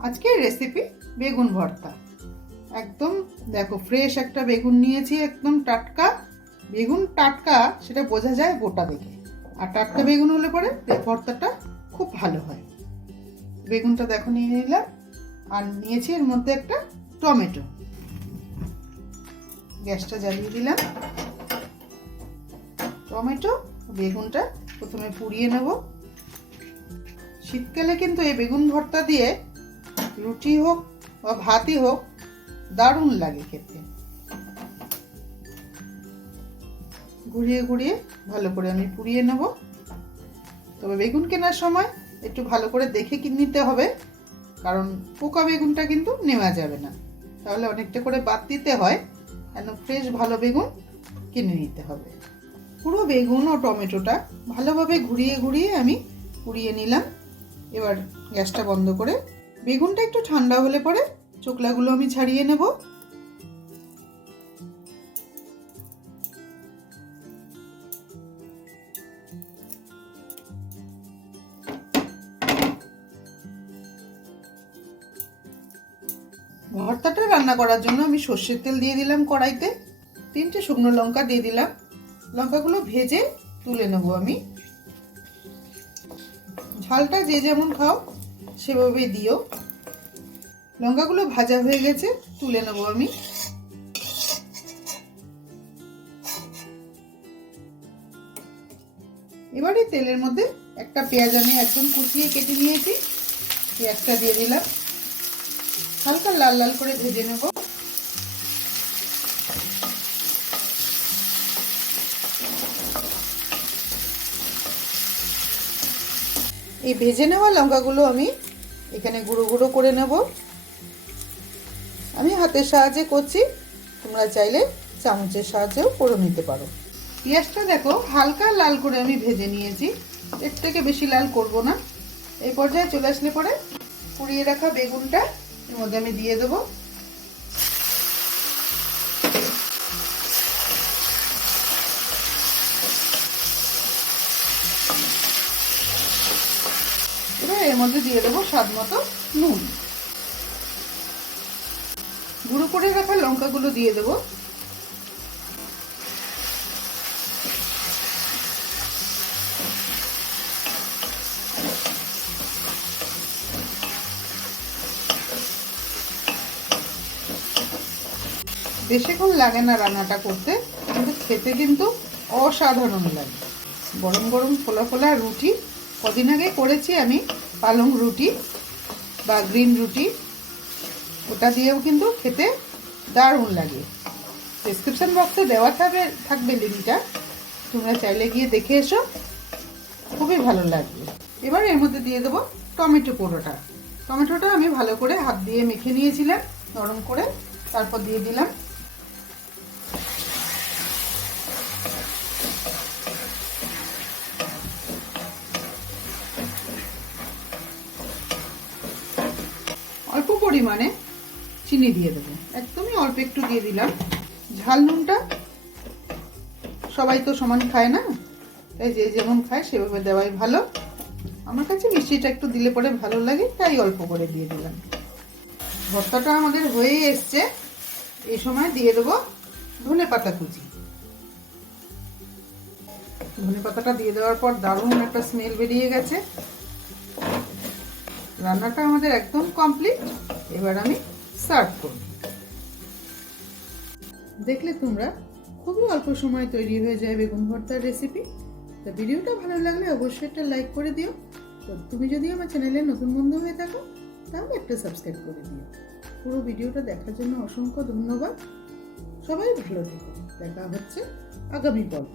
আজকের রেসিপি বেগুন ভর্তা। একদম দেখো ফ্রেশ একটা বেগুন নিয়েছি, একদম টাটকা। বেগুন টাটকা, সেটা বোঝা যায় গোটা দেখে। আর টাটকা বেগুন হলে পরে ভর্তাটা খুব ভালো হয়। বেগুনটা দেখো নিয়ে নিলাম। আর নিয়েছি এর মধ্যে একটা টমেটো। গ্যাসটা জ্বালিয়ে দিলাম। টমেটো, বেগুনটা প্রথমে পুড়িয়ে নেব। শীতকালে কিন্তু এই বেগুন ভর্তা দিয়ে রুটি হোক বা ভাতই হোক, দারুণ লাগে খেতে। ঘুরিয়ে ঘুরিয়ে ভালো করে আমি পুড়িয়ে নেব। তবে বেগুন কেনার সময় একটু ভালো করে দেখে নিতে হবে, কারণ পোকা বেগুনটা কিন্তু নেওয়া যাবে না। তাহলে অনেকটা করে বাদ দিতে হয়, কেন ফ্রেশ ভালো বেগুন কিনে নিতে হবে। পুরো বেগুন ও টমেটোটা ভালোভাবে ঘুরিয়ে ঘুরিয়ে আমি পুড়িয়ে নিলাম। এবার গ্যাসটা বন্ধ করে বেগুনটা একটু ঠান্ডা হলে পরে চোকলাগুলো আমি ছাড়িয়ে নেব। ভর্তাটা রান্না করার জন্য আমি সর্ষের তেল দিয়ে দিলাম কড়াইতে। তিনটে শুকনো লঙ্কা দিয়ে দিলাম। লঙ্কাগুলো ভেজে তুলে নেব আমি। ঝালটা যে যেমন খাও। সেভাবে দিও। লঙ্কাগুলো ভাজা হয়ে গেছে, তুলে নেব আমি। এবারে তেলের মধ্যে একটা পেঁয়াজ আমি একদম কুচিয়ে কেটে নিয়েছি। পেঁয়াজটা দিয়ে দিলাম। হালকা লাল লাল করে ভেজে নেব। এই ভেজে নেওয়া লঙ্কাগুলো আমি এখানে গুঁড়ো গুঁড়ো করে নেব। আমি হাতের সাহায্যে করছি, তোমরা চাইলে চামচের সাহায্যেও করে নিতে পারো। পেঁয়াজটা দেখো, হালকা লাল করে আমি ভেজে নিয়েছি। এর থেকে বেশি লাল করব না। এই পর্যায়ে চলে আসলে পরে পুড়িয়ে রাখা বেগুনটা এর মধ্যে আমি দিয়ে দেবো। এর মধ্যে দিয়ে দেবো স্বাদ মতো নুন। গুঁড়ো করে রাখা লঙ্কাগুলো দিয়ে দেবো। বেশিক্ষণ লাগে না রান্নাটা করতে, কিন্তু খেতে কিন্তু অসাধারণ লাগে। গরম গরম ফোলা ফোলা রুটি কদিন আগে করেছি আমি পালং রুটি বা গ্রিন রুটি, ওটা দিয়েও কিন্তু খেতে দারুণ লাগে। ডিসক্রিপশান বক্সে দেওয়া থাকবে থাকবে লিঙ্কটা। তোমরা চাইলে গিয়ে দেখে এসো। খুবই ভালো লাগবে। এবার এর মধ্যে দিয়ে দেবো টমেটো পোড়োটা। টমেটোটা আমি ভালো করে হাত দিয়ে মেখে নিয়েছিলাম, নরম করে। তারপর দিয়ে দিলাম অল্প পরিমাণে চিনি দিয়ে দেবো। একদমই অল্প একটু দিয়ে দিলাম। ঝাল নুনটা সবাই তো সমান খায় না? তাই যে যেমন খায়, সেভাবে দেওয়াই ভালো। আমার কাছে মিষ্টিটা একটু দিলে পরে ভালো লাগে, তাই অল্প করে দিয়ে দিলাম। ভর্তাটা আমাদের হয়ে এসছে। এই সময় দিয়ে দেবো ধনে পাতা কুচি। ধনে পাতাটা দিয়ে দেওয়ার পর দারুণ একটা স্মেল বেরিয়ে গেছে। রান্নাটা আমাদের একদম কমপ্লিট এবার আমি সার্ভ করব। দেখলে তোমরা খুবই অল্প সময় তৈরি হয়ে যায় বেগুন ভর্তার রেসিপি তো ভিডিওটা ভালো লাগলে অবশ্যই একটা লাইক করে দিও। তো তুমি যদি আমার চ্যানেলে নতুন বন্ধু হয়ে থাকো, তাহলে একটা সাবস্ক্রাইব করে দিও। পুরো ভিডিওটা দেখার জন্য অসংখ্য ধন্যবাদ। সবাই ভালো থেকো। দেখা হচ্ছে আগামী পর্ব।